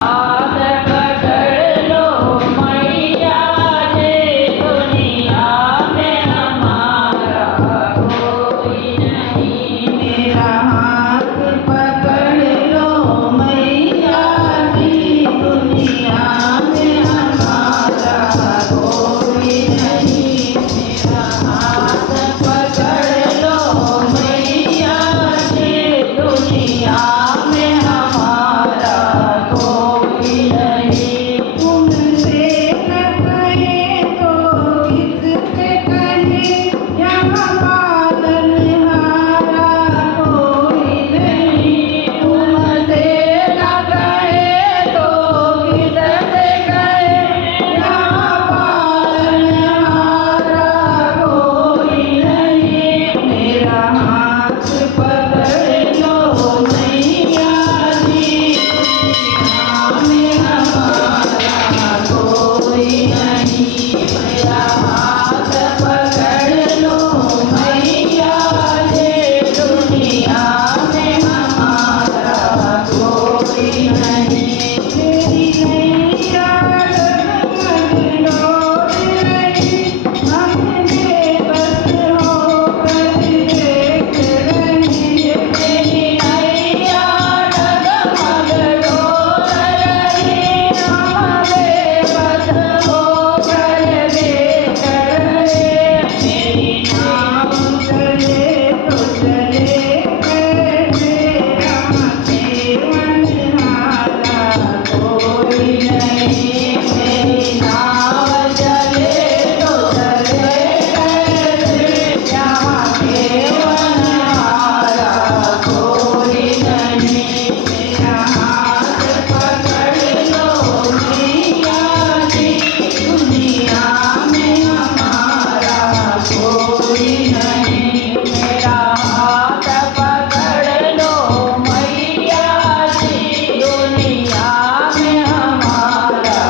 हाथ पकड़ लो मैया जे दुनिया में हमारा कोई नहीं। मेरा हाथ पकड़ लो मैया जी, दुनिया में हमारा कोई नहीं। मेरा हाथ पकड़ लो मैया जे दुनिया में हमारा कोई नहीं। तुमसे न कहे तो किससे कहे, यहाँ पालनहारा कोई नहीं। तुमसे न कहे तो किससे कहे, यहाँ पालनहारा कोई नहीं। मेरा हाथ पकड़ लो मैया जी, दुनिया में हमारा कोई नहीं। मेरा हाथ पकड़ लो मैया जे दुनिया में हमारा कोई नहीं। मेरी नैया डगमग डोल रही, हम बेबस होकर देख रहे। मेरी नैया डगमग डोल रही, हम बेबस होकर देख रहे। मेरी नाव चले तो चले कैसे, यहाँ सेवनहारा कोई नहीं। मेरी नाव चले तो चले कैसे, यहाँ केवनहारा कोई नहीं। मेरा हाथ पकड़ लो मैया जी, दुनिया में हमारा कोई नहीं। मेरा हाथ पकड़ लो मैया जी, दुनिया में हमारा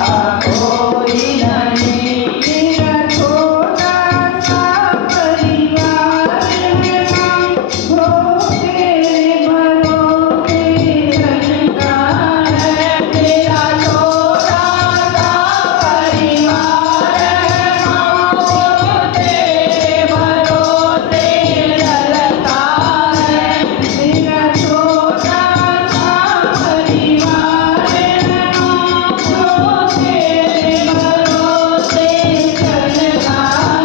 कोई नहीं। मेरा छोटा सा परिवार है माँ, वो तेरे भरोसे चलता है। मेरा छोटा सा परिवार है माँ, वो तेरे भरोसे चलता है। मेरा छोटा सा परिवार है माँ, वो तेरे भरोसे चलता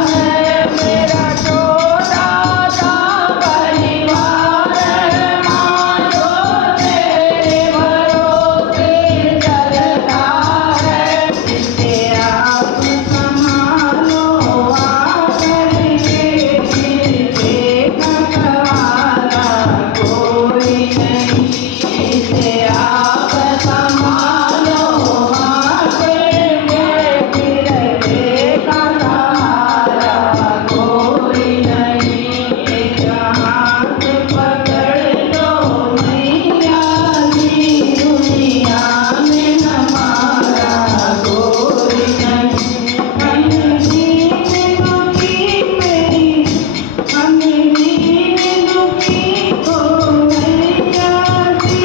है। मेरा छोटा सा परिवार है माँ, जो तेरे भरोसे चलता है। इसे आप संभालो आकर के, फिर देखवाला कोई नहीं। इसे आप संभालो आकर के, फिर देखवाला कोई नहीं। मेरा हाथ पकड़ लो मैया जी, दुनिया में हमारा कोई नहीं। हम दीन दुखी मेरी, हम दीन दुखी को मैया जी,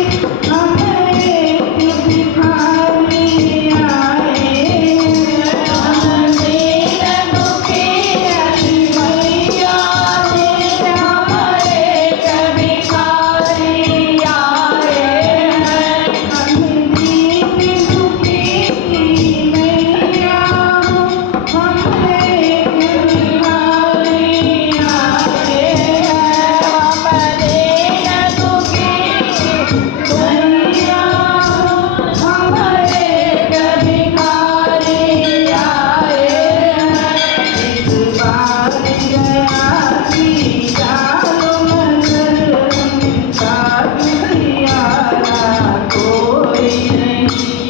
हम एक भिखारी आए हैं। हम दीन दुखी मैया जी, हम एक भिखारी आए हैं। हम दीन दुखी की मैया हो, हम एक भिखारी आए हैं। हम दीन दुखी मैया हो, हम एक भिखारी आए हैं। इस बार गया की चालो नजर, उनका दुखियारा कोई नहीं।